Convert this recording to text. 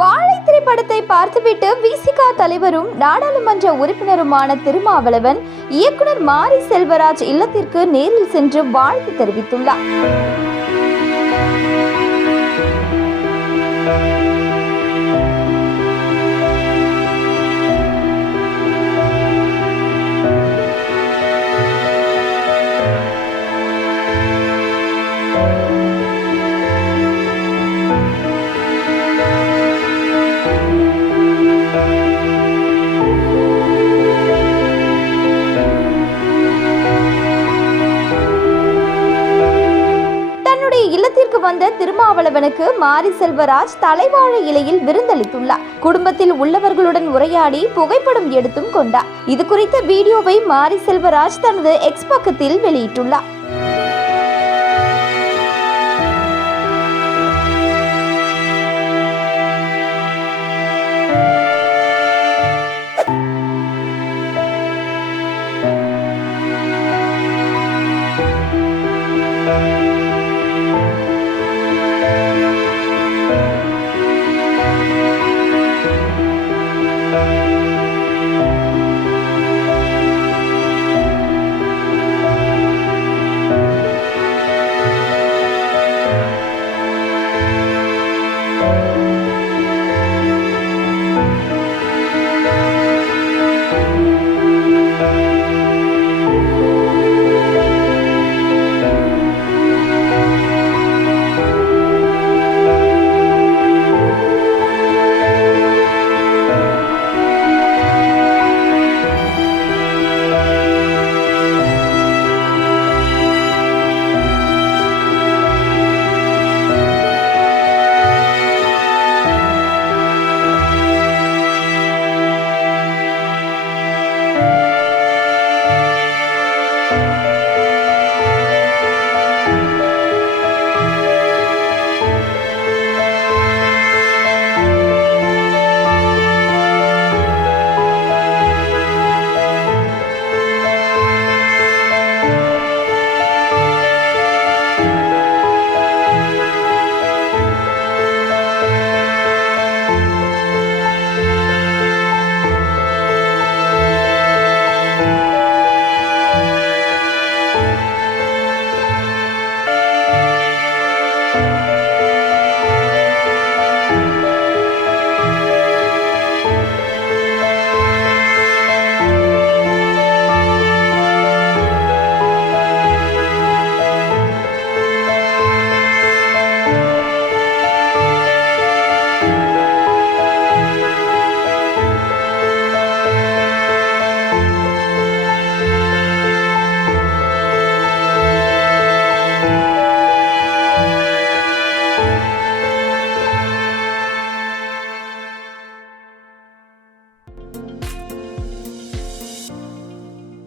வாழை திரைப்படத்தை பார்த்துவிட்டு விசிக தலைவரும் நாடாளுமன்ற உறுப்பினருமான திருமாவளவன் இயக்குனர் மாரி செல்வராஜ் இல்லத்திற்கு நேரில் சென்று வாழ்த்து தெரிவித்துள்ளார். இல்லத்திற்கு வந்த திருமாவளவனுக்கு மாரி செல்வராஜ் தலைவாழை இலையில் விருந்தளித்துள்ளார். குடும்பத்தில் உள்ளவர்களுடன் உரையாடி புகைப்படம் எடுத்தும் கொண்டார். இது குறித்த வீடியோவை மாரி செல்வராஜ் தனது எக்ஸ் பக்கத்தில் வெளியிட்டுள்ளார்.